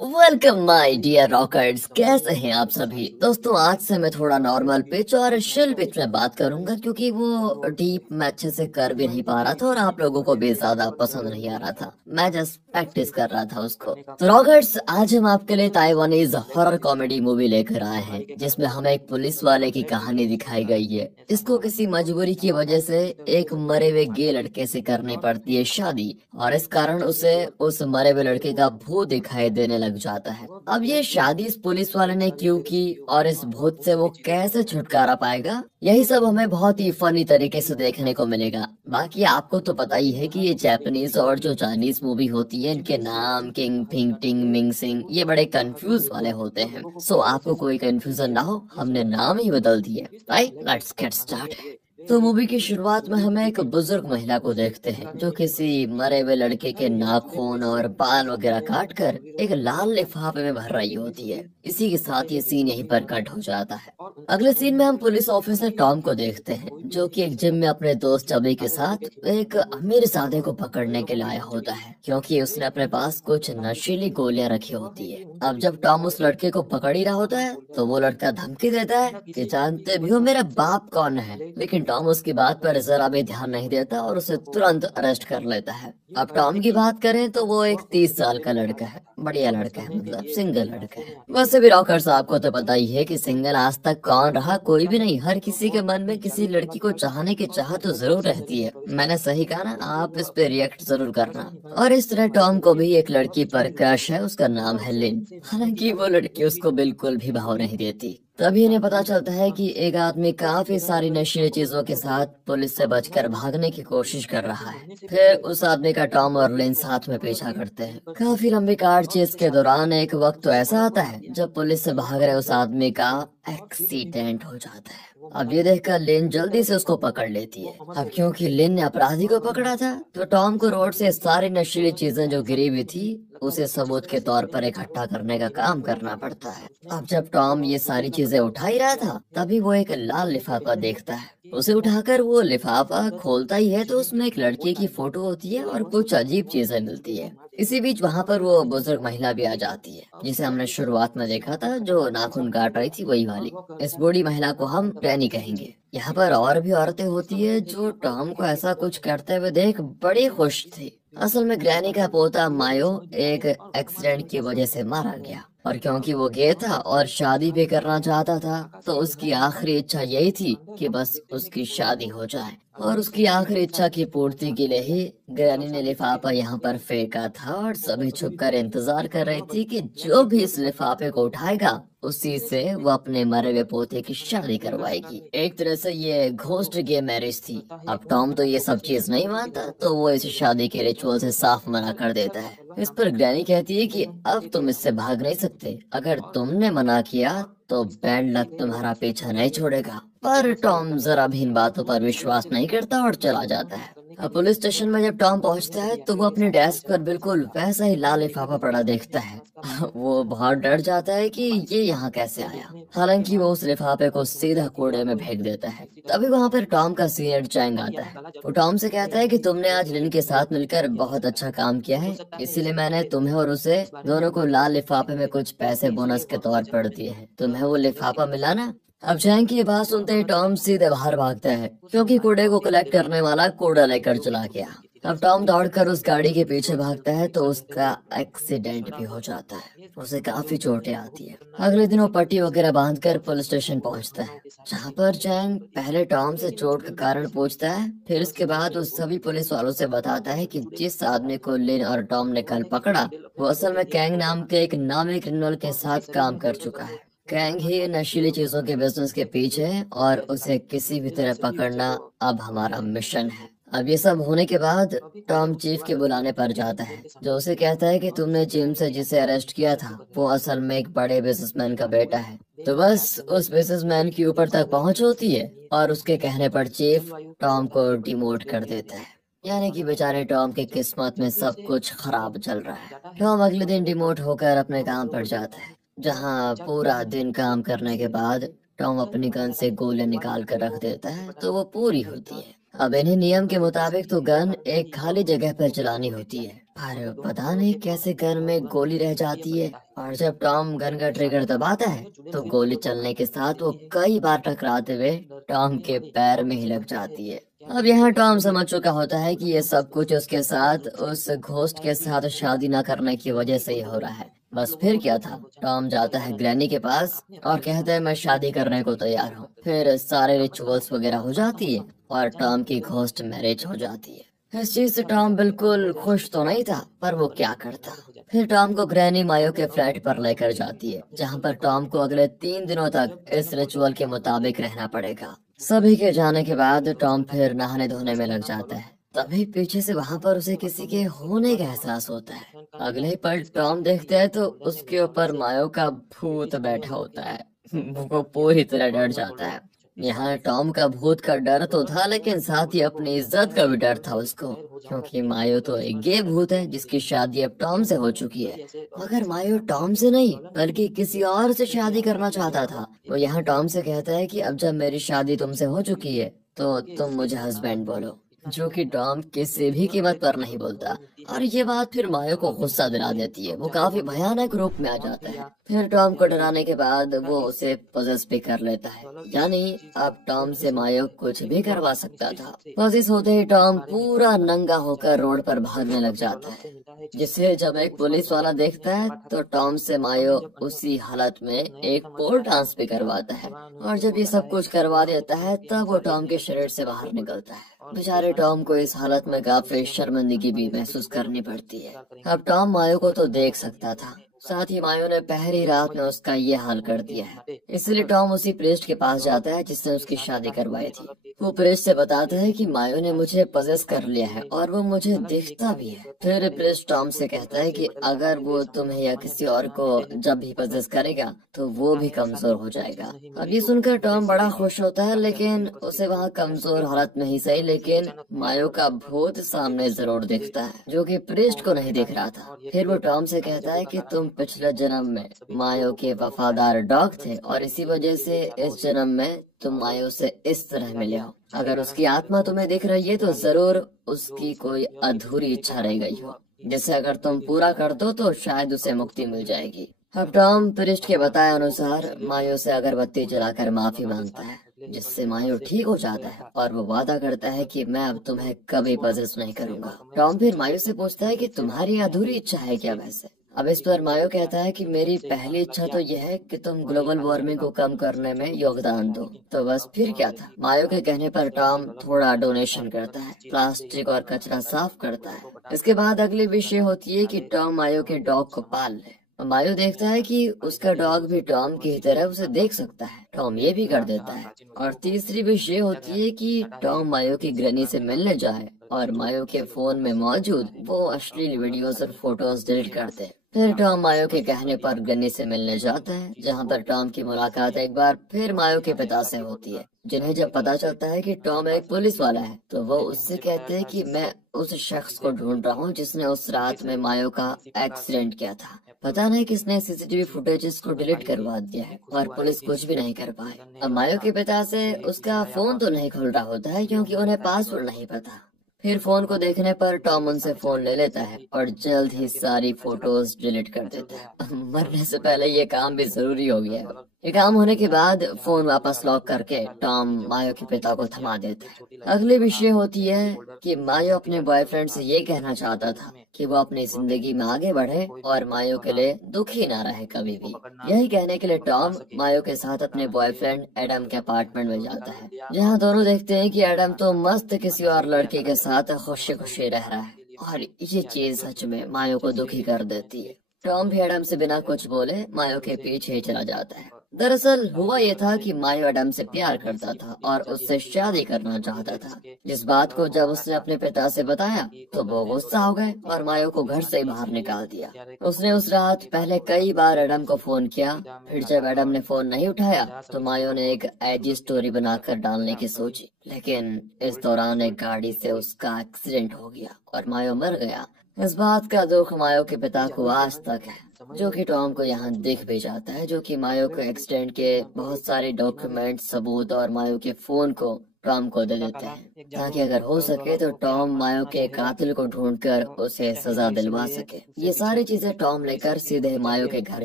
Welcome my dear rockers, कैसे हैं आप सभी दोस्तों। आज से मैं थोड़ा नॉर्मल पिच और शिल पिच में बात करूंगा क्योंकि वो डीप मैं अच्छे से कर भी नहीं पा रहा था और आप लोगों को भी ज्यादा पसंद नहीं आ रहा था। मैं जस्ट प्रैक्टिस कर रहा था उसको। तो रॉकर्स, आज हम आपके लिए ताइवानीज हॉरर कॉमेडी मूवी लेकर आए हैं जिसमें हमें एक पुलिस वाले की कहानी दिखाई गई है। इसको किसी मजबूरी की वजह से एक मरे हुए गे लड़के से करनी पड़ती है शादी, और इस कारण उसे उस मरे हुए लड़के का भूत दिखाई देने लग जाता है। अब ये शादी इस पुलिस वाले ने क्यों की और इस भूत से वो कैसे छुटकारा पाएगा, यही सब हमें बहुत ही फनी तरीके से देखने को मिलेगा। बाकी आपको तो पता ही है कि ये जापानीज और जो चाइनीज मूवी होती है, इनके नाम किंग फिंग टिंग मिंग सिंग ये बड़े कंफ्यूज वाले होते हैं। सो आपको कोई कंफ्यूजन ना हो, हमने नाम ही बदल दिए। Right, let's get start. तो मूवी की शुरुआत में हमें एक बुजुर्ग महिला को देखते हैं जो किसी मरे हुए लड़के के नाखून और बाल वगैरह काट कर एक लाल लिफाफे में भर रही होती है। इसी के साथ ये सीन यहीं पर कट हो जाता है। अगले सीन में हम पुलिस ऑफिसर टॉम को देखते हैं जो कि एक जिम में अपने दोस्त चबी के साथ एक अमीर साधे को पकड़ने के लिए आया होता है क्योंकि उसने अपने पास कुछ नशीली गोलियां रखी होती है। अब जब टॉम उस लड़के को पकड़ ही रहा होता है तो वो लड़का धमकी देता है कि जानते भी हो मेरा बाप कौन है, लेकिन टॉम उसकी बात पर जरा भी ध्यान नहीं देता और उसे तुरंत अरेस्ट कर लेता है। अब टॉम की बात करें तो वो एक 30 साल का लड़का है, बढ़िया लड़का है, मतलब सिंगल लड़का है। वैसे भी रॉकर्स, आपको तो पता ही है कि सिंगल आज तक कौन रहा, कोई भी नहीं। हर किसी के मन में किसी लड़की को चाहने की चाह तो जरूर रहती है। मैंने सही कहा ना? आप इस पे रिएक्ट जरूर करना। और इस तरह टॉम को भी एक लड़की पर क्रश है, उसका नाम है लिन। हालांकि वो लड़की उसको बिल्कुल भी भाव नहीं देती। तभी इन्हें पता चलता है कि एक आदमी काफी सारी नशीली चीजों के साथ पुलिस से बचकर भागने की कोशिश कर रहा है। फिर उस आदमी का टॉम और लिन साथ में पीछा करते हैं। काफी लंबी कार चेज के दौरान एक वक्त तो ऐसा आता है जब पुलिस से भाग रहे उस आदमी का एक्सीडेंट हो जाता है। अब ये देखकर लिन जल्दी से उसको पकड़ लेती है। अब क्योंकि लिन ने अपराधी को पकड़ा था तो टॉम को रोड से सारी नशीली चीजें जो गिरी हुई थी उसे सबूत के तौर पर इकट्ठा करने का काम करना पड़ता है। अब जब टॉम ये सारी चीजें उठा ही रहा था तभी वो एक लाल लिफाफा देखता है। उसे उठाकर वो लिफाफा खोलता ही है तो उसमें एक लड़के की फोटो होती है और कुछ अजीब चीजें मिलती है। इसी बीच वहाँ पर वो बुजुर्ग महिला भी आ जाती है जिसे हमने शुरुआत में देखा था, जो नाखून काट रही थी, वही वाली। इस बूढ़ी महिला को हम ग्रैनी कहेंगे। यहाँ पर और भी औरतें होती है जो टॉम को ऐसा कुछ करते हुए देख बड़ी खुश थी। असल में ग्रैनी का पोता मायो एक एक्सीडेंट की वजह से मारा गया, और क्योंकि वो गे था और शादी भी करना चाहता था तो उसकी आखिरी इच्छा यही थी कि बस उसकी शादी हो जाए। और उसकी आखिरी इच्छा की पूर्ति के लिए ही ग्रैनी ने लिफाफा यहाँ पर फेंका था और सभी छुपकर इंतजार कर रही थी कि जो भी इस लिफाफे को उठाएगा उसी से वो अपने मरे हुए पोते की शादी करवाएगी। एक तरह से ये घोस्ट गे मैरिज थी। अब टॉम तो ये सब चीज नहीं मानता तो वो इस शादी के रिचुअल से साफ मना कर देता है। इस पर ग्रैनी कहती है कि अब तुम इससे भाग नहीं सकते, अगर तुमने मना किया तो बैड लक तुम्हारा पीछा नहीं छोड़ेगा। पर टॉम जरा भी इन बातों पर विश्वास नहीं करता और चला जाता है। अब पुलिस स्टेशन में जब टॉम पहुंचता है तो वो अपने डेस्क पर बिल्कुल वैसा ही लाल लिफाफा पड़ा देखता है। वो बहुत डर जाता है कि ये यहाँ कैसे आया। हालांकि वो उस लिफाफे को सीधा कूड़े में फेंक देता है। तभी वहाँ पर टॉम का सीनियर चैंग आता है। वो टॉम से कहता है कि तुमने आज लिन के साथ मिलकर बहुत अच्छा काम किया है, इसीलिए मैंने तुम्हें और उसे दोनों को लाल लिफाफे में कुछ पैसे बोनस के तौर पर दिए हैं। तुम्हें वो लिफाफा मिला ना? अब चैंग की बात सुनते ही टॉम सीधे बाहर भागता है क्योंकि कूड़े को कलेक्ट करने वाला कूड़ा लेकर चला गया। अब टॉम दौड़कर उस गाड़ी के पीछे भागता है तो उसका एक्सीडेंट भी हो जाता है। उसे काफी चोटें आती है। अगले दिन वो पट्टी वगैरह बांधकर पुलिस स्टेशन पहुंचता है जहां पर चैंग पहले टॉम से चोट का कारण पूछता है, फिर उसके बाद उस सभी पुलिस वालों से बताता है कि जिस आदमी को लिन और टॉम ने कल पकड़ा वो असल में कैंग नाम के एक नामी क्रिमिनल के साथ काम कर चुका है। कैंग ही नशीली चीजों के बिजनेस के पीछे है और उसे किसी भी तरह पकड़ना अब हमारा मिशन है। अब ये सब होने के बाद टॉम चीफ के बुलाने पर जाता है जो उसे कहता है कि तुमने जिम से जिसे अरेस्ट किया था वो असल में एक बड़े बिजनेसमैन का बेटा है। तो बस उस बिजनेसमैन की ऊपर तक पहुंच होती है और उसके कहने पर चीफ टॉम को डिमोट कर देता है। यानी कि बेचारे टॉम की किस्मत में सब कुछ खराब चल रहा है। टॉम अगले दिन डिमोट होकर अपने काम पर जाता है जहाँ पूरा दिन काम करने के बाद टॉम अपनी गन से गोले निकाल कर रख देता है तो वो पूरी होती है। अब इन्हीं नियम के मुताबिक तो गन एक खाली जगह पर चलानी होती है, पर पता नहीं कैसे गन में गोली रह जाती है। और जब टॉम गन का ट्रिगर दबाता है तो गोली चलने के साथ वो कई बार टकराते हुए टॉम के पैर में ही लग जाती है। अब यहाँ टॉम समझ चुका होता है कि ये सब कुछ उसके साथ उस घोस्ट के साथ शादी न करने की वजह से ही हो रहा है। बस फिर क्या था, टॉम जाता है ग्रैनी के पास और कहता है मैं शादी करने को तैयार हूँ। फिर सारे रिचुअल्स वगैरह हो जाती है और टॉम की घोस्ट मैरिज हो जाती है। इस चीज से टॉम बिल्कुल खुश तो नहीं था, पर वो क्या करता। फिर टॉम को ग्रैनी मायो के फ्लैट पर लेकर जाती है, जहाँ पर टॉम को अगले 3 दिनों तक इस रिचुअल के मुताबिक रहना पड़ेगा। सभी के जाने के बाद टॉम फिर नहाने धोने में लग जाता है। तभी पीछे से वहाँ पर उसे किसी के होने का एहसास होता है। अगले ही पल टॉम देखता है तो उसके ऊपर मायो का भूत बैठा होता है। वो पूरी तरह डर जाता है। यहाँ टॉम का भूत का डर तो था, लेकिन साथ ही अपनी इज्जत का भी डर था उसको, क्योंकि मायो तो एक गे भूत है जिसकी शादी अब टॉम से हो चुकी है। मगर मायो टॉम से नहीं बल्कि किसी और से शादी करना चाहता था। वो यहाँ टॉम से कहता है कि अब जब मेरी शादी तुमसे हो चुकी है तो तुम मुझे हस्बैंड बोलो, जो कि टॉम किसी भी कीमत पर नहीं बोलता। और ये बात फिर मायो को गुस्सा दिला देती है। वो काफी भयानक रूप में आ जाता है। फिर टॉम को डराने के बाद वो उसे पोजेस भी कर लेता है, यानी अब टॉम से मायो कुछ भी करवा सकता था। पोजेस होते ही टॉम पूरा नंगा होकर रोड पर भागने लग जाता है, जिसे जब एक पुलिस वाला देखता है तो टॉम से मायो उसी हालत में एक पोल डांस भी करवाता है। और जब ये सब कुछ करवा देता है तब वो टॉम के शरीर से बाहर निकलता है। बेचारे टॉम को इस हालत में काफी शर्मिंदगी भी महसूस करनी पड़ती है। अब टॉम मायो को तो देख सकता था, साथ ही मायो ने पहली रात में उसका ये हाल कर दिया है। इसलिए टॉम उसी प्रेस्ट के पास जाता है जिसने उसकी शादी करवाई थी। वो प्रेस्ट से बताता है कि मायो ने मुझे पजेस कर लिया है और वो मुझे दिखता भी है। फिर प्रेस्ट टॉम से कहता है कि अगर वो तुम्हें या किसी और को जब भी पजेस करेगा तो वो भी कमजोर हो जाएगा। अब ये सुनकर टॉम बड़ा खुश होता है, लेकिन उसे वहाँ कमजोर हालत में ही सही लेकिन मायो का भूत सामने जरूर दिखता है, जो कि प्रेस्ट को नहीं दिख रहा था। फिर वो टॉम से कहता है कि तुम पिछले जन्म में मायो के वफादार डॉग थे और इसी वजह से इस जन्म में तुम मायो से इस तरह मिले हो। अगर उसकी आत्मा तुम्हें दिख रही है तो जरूर उसकी कोई अधूरी इच्छा रह गई हो, जिसे अगर तुम पूरा कर दो तो शायद उसे मुक्ति मिल जाएगी। अब टॉम प्रिस्ट के बताए अनुसार मायो से अगरबत्ती जलाकर माफी मांगता है, जिससे मायो ठीक हो जाता है और वो वादा करता है कि मैं अब तुम्हें कभी पजेस नहीं करूंगा। टॉम फिर मायो से पूछता है कि तुम्हारी अधूरी इच्छा है क्या वैसे। अब इस पर मायो कहता है कि मेरी पहली इच्छा तो यह है कि तुम ग्लोबल वार्मिंग को कम करने में योगदान दो। तो बस फिर क्या था, मायो के कहने पर टॉम थोड़ा डोनेशन करता है, प्लास्टिक और कचरा साफ करता है। इसके बाद अगली विषय होती है कि टॉम मायो के डॉग को पाल ले। मायो देखता है कि उसका डॉग भी टॉम की तरह उसे देख सकता है। टॉम ये भी कर देता है। और तीसरी विषय होती है कि टॉम मायो की ग्रैनी से मिलने जाए और मायो के फोन में मौजूद वो अश्लील वीडियोस और फोटोज डिलीट कर दे। फिर टॉम मायो के कहने पर ग्रैनी से मिलने जाता है, जहाँ पर टॉम की मुलाकात एक बार फिर मायो के पिता से होती है, जिन्हें जब पता चलता है कि टॉम एक पुलिस वाला है तो वो उससे कहते हैं कि मैं उस शख्स को ढूंढ रहा हूँ जिसने उस रात में मायो का एक्सीडेंट किया था। पता नहीं किसने सीसीटीवी फुटेजेस को डिलीट करवा दिया है और पुलिस कुछ भी नहीं कर पाए। अब मायो के पिता से उसका फोन तो नहीं खुल रहा होता है क्योंकि उन्हें पासवर्ड नहीं पता। फिर फोन को देखने पर टॉम उनसे फोन ले लेता है और जल्द ही सारी फोटोज डिलीट कर देता है। मरने से पहले ये काम भी जरूरी हो गया है। ये काम होने के बाद फोन वापस लॉक करके टॉम मायो के पिता को थमा देता है। अगली विषय होती है कि मायो अपने बॉयफ्रेंड से ये कहना चाहता था कि वो अपनी जिंदगी में आगे बढ़े और मायो के लिए दुखी ना रहे कभी भी। यही कहने के लिए टॉम मायो के साथ अपने बॉयफ्रेंड एडम के अपार्टमेंट में जाता है, जहाँ दोनों देखते हैं कि एडम तो मस्त किसी और लड़के के साथ खुशी खुशी रह रहा है और ये चीज सच में मायो को दुखी कर देती है। टॉम भी एडम से बिना कुछ बोले मायो के पीछे ही चला जाता है। दरअसल हुआ ये था कि मायो एडम से प्यार करता था और उससे शादी करना चाहता था। जिस बात को जब उसने अपने पिता से बताया तो वो गुस्सा हो गए और मायो को घर से बाहर निकाल दिया। उसने उस रात पहले कई बार एडम को फोन किया। फिर जब एडम ने फोन नहीं उठाया तो मायो ने एक एजी स्टोरी बनाकर डालने की सोची, लेकिन इस दौरान एक गाड़ी से उसका एक्सीडेंट हो गया और मायो मर गया। इस बात का दुख मायो के पिता को आज तक है। जो कि टॉम को यहाँ दिख भी जाता है, जो कि मायो को एक्सीडेंट के बहुत सारे डॉक्यूमेंट, सबूत और मायो के फोन को टॉम को दे देते हैं, ताकि अगर हो सके तो टॉम मायो के कातिल को ढूंढकर उसे सजा दिलवा सके। ये सारी चीजें टॉम लेकर सीधे मायो के घर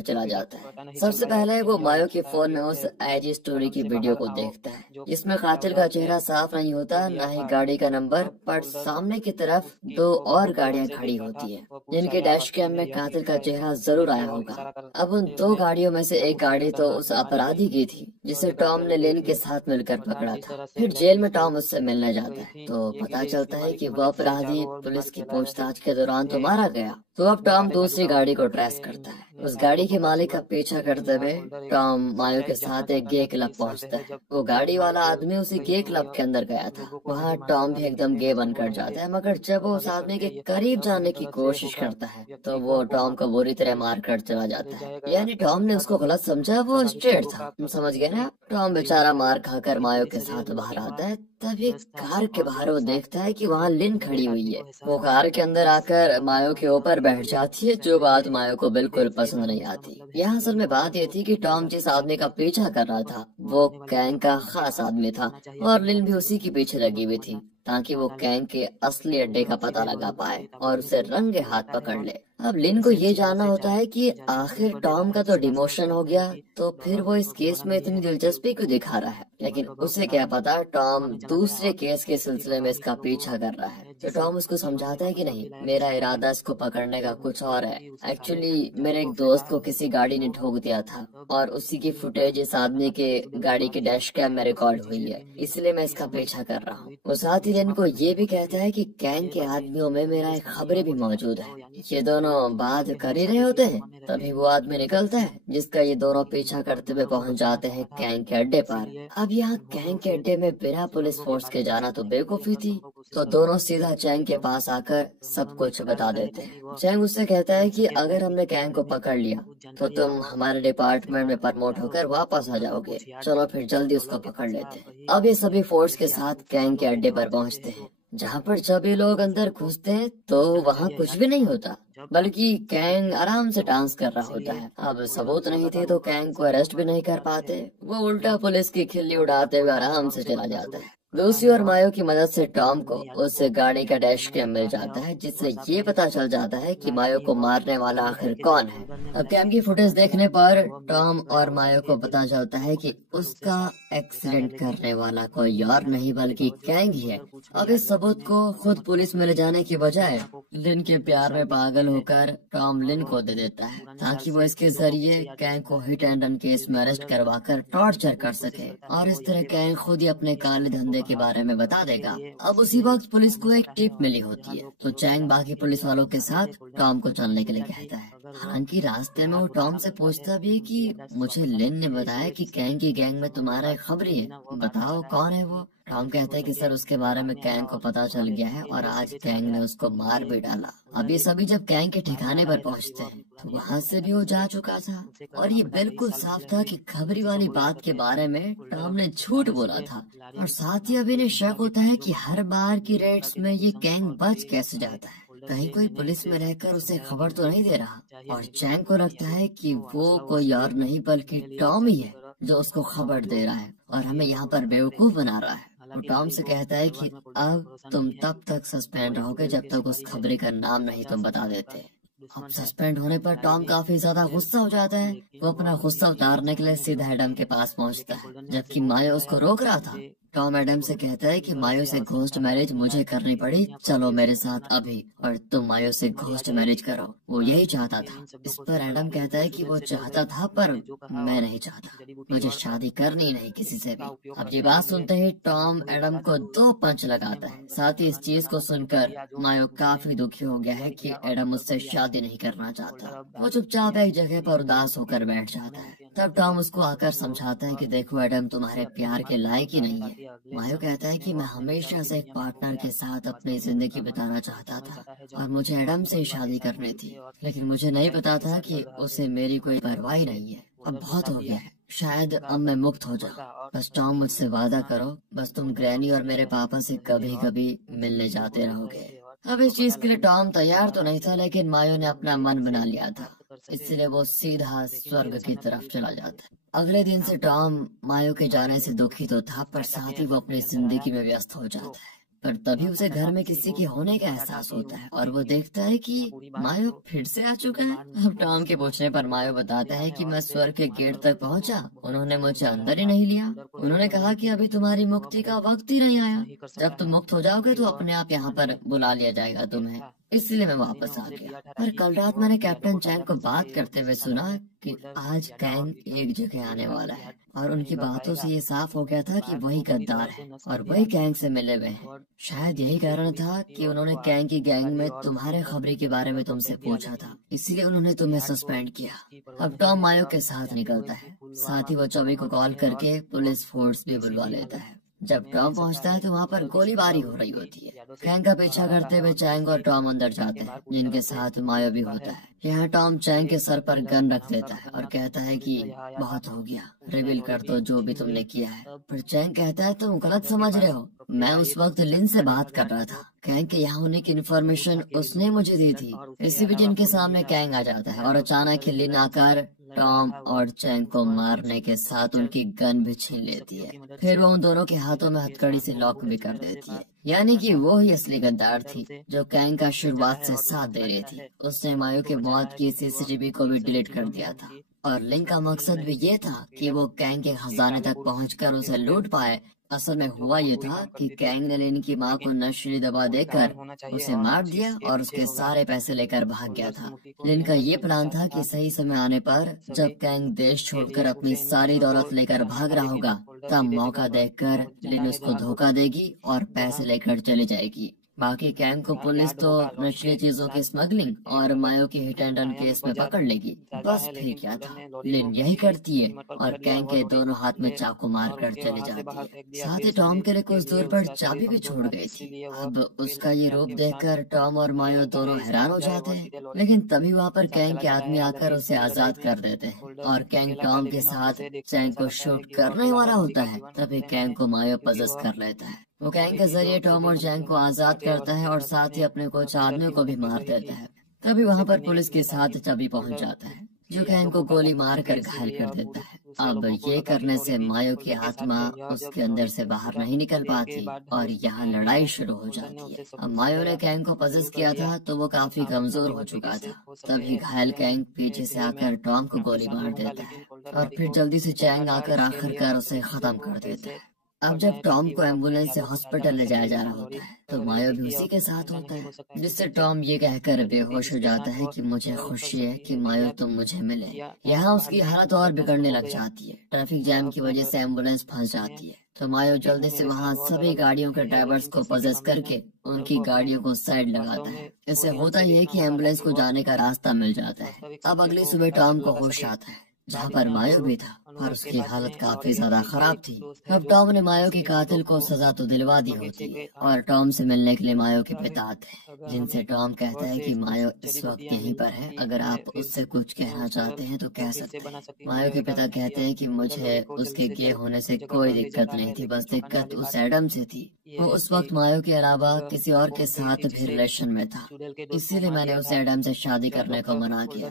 चला जाता है। सबसे पहले वो मायो के फोन में उस आईजी स्टोरी की वीडियो को देखता है, जिसमें कातिल का चेहरा साफ नहीं होता, न ही गाड़ी का नंबर, पर सामने की तरफ दो और गाड़ियां खड़ी होती है, जिनके डैश कैम में कातिल का चेहरा जरूर आया होगा। अब उन दो गाड़ियों में से एक गाड़ी तो उस अपराधी की थी जिसे टॉम ने लिन के साथ मिलकर पकड़ा था। फिर जेल में टॉम उससे मिलने जाता है तो पता चलता है कि वह अपराधी पुलिस की पूछताछ के दौरान तो मारा गया। तो अब टॉम दूसरी गाड़ी को ट्रेस करता है। उस गाड़ी के मालिक का पीछा करते हुए टॉम मायो के साथ एक गे क्लब पहुंचता है। वो गाड़ी वाला आदमी उसी गे क्लब के अंदर गया था। वहाँ टॉम भी एकदम गे बनकर जाता है, मगर जब वो उस आदमी के करीब जाने की कोशिश करता है तो वो टॉम को बुरी तरह मार कर चला जाता है। यानी टॉम ने उसको गलत समझा, वो स्ट्रेट था। तुम समझ गए ना। टॉम बेचारा मार खाकर मायो के साथ बाहर आता है। तभी कार के बाहर वो देखता है कि वहाँ लिन खड़ी हुई है। वो कार के अंदर आकर मायो के ऊपर बैठ जाती है, जो बात मायो को बिल्कुल पसंद नहीं आती। यहाँ असल में बात ये थी कि टॉम जिस आदमी का पीछा कर रहा था वो गैंग का खास आदमी था और लिन भी उसी के पीछे लगी हुई थी, ताकि वो गैंग के असली अड्डे का पता लगा पाए और उसे रंगे हाथ पकड़ ले। अब लिन को ये जानना होता है कि आखिर टॉम का तो डिमोशन हो गया, तो फिर वो इस केस में इतनी दिलचस्पी क्यों दिखा रहा है। लेकिन उसे क्या पता टॉम दूसरे केस के सिलसिले में इसका पीछा कर रहा है। तो टॉम उसको समझाता है कि नहीं, मेरा इरादा इसको पकड़ने का कुछ और है। एक्चुअली मेरे एक दोस्त को किसी गाड़ी ने ठोक दिया था और उसी की फुटेज इस आदमी के गाड़ी के डैश कैम में रिकॉर्ड हुई है, इसलिए मैं इसका पीछा कर रहा हूँ। वो साथ ही लिन को ये भी कहता है कि गैंग के आदमियों में मेरा एक खबरें भी मौजूद है। ये दोनों बात कर ही रहे होते हैं, तभी वो आदमी निकलता है जिसका ये दोनों पीछा करते हुए पहुंच जाते हैं गैंग के अड्डे पर। अब यहाँ गैंग के अड्डे में बिना पुलिस फोर्स के जाना तो बेवकूफी थी, तो दोनों सीधा चैंग के पास आकर सब कुछ बता देते हैं। चैंग उससे कहता है कि अगर हमने गैंग को पकड़ लिया तो तुम हमारे डिपार्टमेंट में प्रमोट होकर वापस आ जाओगे। चलो फिर जल्दी उसको पकड़ लेते हैं। अब ये सभी फोर्स के साथ गैंग के अड्डे पर पहुंचते हैं, जहाँ पर जब ये लोग अंदर घुसते हैं तो वहाँ कुछ भी नहीं होता, बल्कि गैंग आराम से डांस कर रहा होता है। अब सबूत नहीं थे तो गैंग को अरेस्ट भी नहीं कर पाते। वो उल्टा पुलिस की खिल्ली उड़ाते हुए आराम से चला जाता है। लूसी और मायो की मदद से टॉम को उस गाड़ी का डैश कैम मिल जाता है, जिससे ये पता चल जाता है कि मायो को मारने वाला आखिर कौन है। अब कैम की फुटेज देखने पर टॉम और मायो को पता चलता है कि उसका एक्सीडेंट करने वाला कोई और नहीं बल्कि गैंग ही है। अब इस सबूत को खुद पुलिस में ले जाने की बजाय लिन के प्यार में पागल होकर टॉम लिन को दे देता है, ताकि वो इसके जरिए गैंग को हिट एंड रन केस में अरेस्ट करवाकर टॉर्चर कर सके और इस तरह गैंग खुद ही अपने काले धंधे के बारे में बता देगा। अब उसी वक्त पुलिस को एक टिप मिली होती है, तो चैंग बाकी पुलिस वालों के साथ टॉम को चलने के लिए कहता है। हालांकि रास्ते में वो टॉम से पूछता भी है कि मुझे लिन ने बताया कि गैंग की गैंग में तुम्हारा एक खबरी है, बताओ कौन है वो। टॉम कहता है कि सर उसके बारे में गैंग को पता चल गया है और आज गैंग ने उसको मार भी डाला। अब ये सभी जब गैंग के ठिकाने पर पहुंचते हैं तो वहाँ से भी वो जा चुका था और ये बिल्कुल साफ था कि खबरी वाली बात के बारे में टॉम ने झूठ बोला था। और साथ ही अब इन्हें शक होता है कि हर बार की रेड्स में ये गैंग बच कैसे जाता है, कहीं कोई पुलिस में रहकर उसे खबर तो नहीं दे रहा। और चैंग को लगता है कि वो कोई और नहीं बल्कि टॉम ही है जो उसको खबर दे रहा है और हमें यहाँ पर बेवकूफ बना रहा है। वो टॉम से कहता है कि अब तुम तब तक सस्पेंड रहोगे जब तक उस खबरी का नाम नहीं तुम बता देते। अब सस्पेंड होने पर टॉम काफी ज्यादा गुस्सा हो जाता है। वो अपना गुस्सा उतारने के लिए सीधा एडम के पास पहुंचता है, जबकि मायो उसको रोक रहा था। टॉम एडम से कहता है कि मायो से घोस्ट मैरिज मुझे करनी पड़ी, चलो मेरे साथ अभी और तुम मायो से घोस्ट मैरिज करो। वो यही चाहता था। इस पर एडम कहता है कि वो चाहता था पर मैं नहीं चाहता, मुझे शादी करनी नहीं किसी से भी। अब ये बात सुनते ही टॉम एडम को 2 पंच लगाता है। साथ ही इस चीज को सुनकर मायो काफी दुखी हो गया है कि एडम उससे शादी नहीं करना चाहता। वो चुपचाप एक जगह पर उदास होकर बैठ जाता है। तब टॉम उसको आकर समझाता है कि देखो एडम तुम्हारे प्यार के लायक ही नहीं है। मायो कहता है कि मैं हमेशा से एक पार्टनर के साथ अपनी जिंदगी बिताना चाहता था और मुझे एडम से ही शादी करनी थी, लेकिन मुझे नहीं पता था कि उसे मेरी कोई परवाह ही नहीं है। अब बहुत हो गया है, शायद अब मैं मुक्त हो जाऊं। बस टॉम मुझसे वादा करो, बस तुम ग्रैनी और मेरे पापा से कभी कभी मिलने जाते रहोगे। अब इस चीज के लिए टॉम तैयार तो नहीं था, लेकिन मायो ने अपना मन बना लिया था। इसलिए वो सीधा स्वर्ग की तरफ चला जाता है। अगले दिन से टॉम मायो के जाने से दुखी तो था, पर साथ ही वो अपनी जिंदगी में व्यस्त हो जाता है। पर तभी उसे घर में किसी के होने का एहसास होता है और वो देखता है कि मायो फिर से आ चुका है। अब टॉम के पूछने पर मायो बताता है कि मैं स्वर्ग के गेट तक पहुंचा, उन्होंने मुझे अंदर ही नहीं लिया। उन्होंने कहा कि अभी तुम्हारी मुक्ति का वक्त ही नहीं आया, जब तुम मुक्त हो जाओगे तो अपने आप यहाँ पर बुला लिया जाएगा तुम्हें, इसलिए मैं वापस आ गया। पर कल रात मैंने कैप्टन चैंग को बात करते हुए सुना कि आज कैंग एक जगह आने वाला है, और उनकी बातों से ये साफ हो गया था कि वही गद्दार है और वही कैंग से मिले हुए हैं। शायद यही कारण था कि उन्होंने कैंग की गैंग में तुम्हारे खबरी के बारे में तुमसे पूछा था, इसीलिए उन्होंने तुम्हें सस्पेंड किया। अब टॉम मायो के साथ निकलता है, साथ ही वो चौबी को कॉल करके पुलिस फोर्स भी बुलवा लेता है। जब टॉम पहुंचता है तो वहाँ पर गोलीबारी हो रही होती है। कैंग का पीछा करते हुए चैंग और टॉम अंदर जाते हैं, जिनके साथ मायो भी होता है। यहाँ टॉम चैंग के सर पर गन रख देता है और कहता है कि बहुत हो गया, रिवील कर दो जो भी तुमने किया है। पर चैंग कहता है तुम गलत समझ रहे हो, मैं उस वक्त लिन से बात कर रहा था। कैंग के यहाँ होने की इन्फॉर्मेशन उसने मुझे दी थी। इसी बीच इनके सामने कैंग आ जाता है और अचानक ही लिन आकर टॉम और चैंग को मारने के साथ उनकी गन भी छीन लेती है। फिर वो उन दोनों के हाथों में हथकड़ी से लॉक भी कर देती है। यानी कि वो ही असली गद्दार थी जो कैंग का शुरुआत से साथ दे रही थी। उसने मायो के मौत की सीसीटीवी को भी डिलीट कर दिया था और लिंक का मकसद भी ये था कि वो कैंग के खजाने तक पहुंचकर उसे लूट पाए। असल में हुआ ये था कि कैंग ने लिन की मां को नशीली दवा देकर उसे मार दिया और उसके सारे पैसे लेकर भाग गया था। लिन का ये प्लान था कि सही समय आने पर जब कैंग देश छोड़कर अपनी सारी दौलत लेकर भाग रहा होगा, तब मौका देखकर लिन उसको धोखा देगी और पैसे लेकर चली जाएगी। बाकी कैंग को पुलिस तो नशीली चीजों की स्मगलिंग और मायो के हिट एंड रन केस में पकड़ लेगी। बस फिर क्या था, लिन यही करती है और कैंग के दोनों हाथ में चाकू मार कर चली जाती है। साथ ही टॉम के लिए कुछ दूर पर चाबी भी छोड़ गई थी। अब उसका ये रूप देखकर टॉम और मायो दोनों हैरान हो जाते हैं, लेकिन तभी वहाँ पर कैंग के आदमी आकर उसे आजाद कर देते हैं और कैंग टॉम के साथ चैंग को शूट करने वाला होता है। तभी कैंग को मायो पजेस कर लेता है। वो कैंग के जरिए टॉम और चैंग को आजाद करता है और साथ ही अपने कुछ आदमियों को भी मार देता है। तभी वहाँ पर पुलिस के साथ चबी पहुँच जाता है, जो कैंग को गोली मार कर घायल कर देता है। अब ये करने से मायो की आत्मा उसके अंदर से बाहर नहीं निकल पाती और यहाँ लड़ाई शुरू हो जाती है। अब मायो ने कैंग को पजेस किया था तो वो काफी कमजोर हो चुका था। तभी घायल कैंग पीछे से आकर टॉम को गोली मार देता है और फिर जल्दी से चैंग आकर आखिरकार उसे खत्म कर देता है। अब जब टॉम को एम्बुलेंस से हॉस्पिटल ले जाया जा रहा होता है तो मायो भी उसी के साथ होता है, जिससे टॉम ये कहकर बेहोश हो जाता है कि मुझे खुशी है कि मायो तुम मुझे मिले। यहाँ उसकी हालत और बिगड़ने लग जाती है। ट्रैफिक जैम की वजह से एम्बुलेंस फंस जाती है तो मायो जल्दी से वहाँ सभी गाड़ियों के ड्राइवर्स को पजेस करके उनकी गाड़ियों को साइड लगाता है। इससे होता ही है कि एम्बुलेंस को जाने का रास्ता मिल जाता है। अब अगली सुबह टॉम को होश आता है, जहाँ पर मायो भी था और उसकी हालत काफी ज्यादा खराब थी। अब टॉम ने मायो के कातिल को सजा तो दिलवा दी होती है और टॉम से मिलने के लिए मायो के पिता आते हैं, जिनसे टॉम कहता है कि मायो इस वक्त यहीं पर है, अगर आप उससे कुछ कहना चाहते हैं तो कह सकते हैं। मायो के पिता कहते हैं कि मुझे उसके गे होने से कोई दिक्कत नहीं थी, बस दिक्कत उस एडम से थी। वो उस वक्त मायो के अलावा किसी और के साथ भी रिलेशन में था, इसीलिए मैंने उसे एडम से शादी करने को मना किया।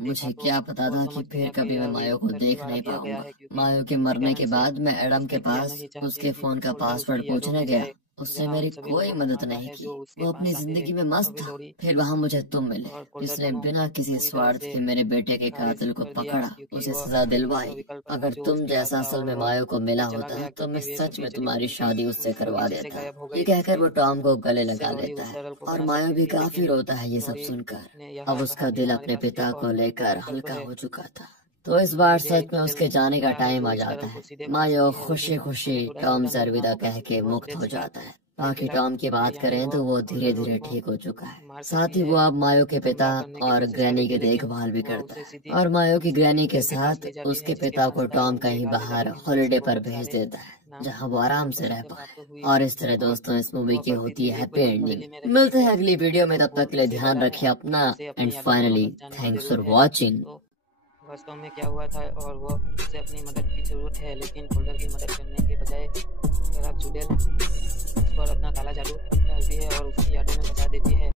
मुझे क्या पता था कि फिर कभी मैं मायो को देख नहीं पाऊंगा। मायो के मरने के बाद मैं एडम के पास उसके फोन का पासवर्ड पूछने गया, उसने मेरी कोई मदद नहीं की। वो अपनी जिंदगी में मस्त था। फिर वहाँ मुझे तुम मिले, जिसने बिना किसी स्वार्थ के मेरे बेटे के कातिल को पकड़ा, उसे सजा दिलवाई। अगर तुम जैसा असल में मायो को मिला होता तो मैं सच में तुम्हारी शादी उससे करवा देता। ये कहकर वो टॉम को गले लगा लेता है और मायो भी काफी रोता है ये सब सुनकर। अब उसका दिल अपने पिता को लेकर हल्का हो चुका था। तो इस बार सच में उसके जाने का टाइम आ जाता है। मायो खुशी खुशी टॉम से अलविदा कह के मुक्त हो जाता है। बाकी टॉम की बात करें तो वो धीरे धीरे ठीक हो चुका है। साथ ही वो अब मायो के पिता और ग्रैनी की देखभाल भी करता है और मायो की ग्रैनी के साथ उसके पिता को टॉम कहीं बाहर हॉलिडे पर भेज देता है, जहाँ वो आराम से रह पाए। और इस तरह दोस्तों इस मूवी की होती है हैप्पी एंडिंग। मिलते हैं अगली वीडियो में, तब तक के लिए ध्यान रखिए अपना and finally thanks for watching. वास्तव में क्या हुआ था और वो उसे अपनी मदद की जरूरत है, लेकिन होल्डर की मदद करने के बजाय अगर आप चुड़ैल उस पर अपना काला जादू डालती है और उसकी यादों में फंसा देती है।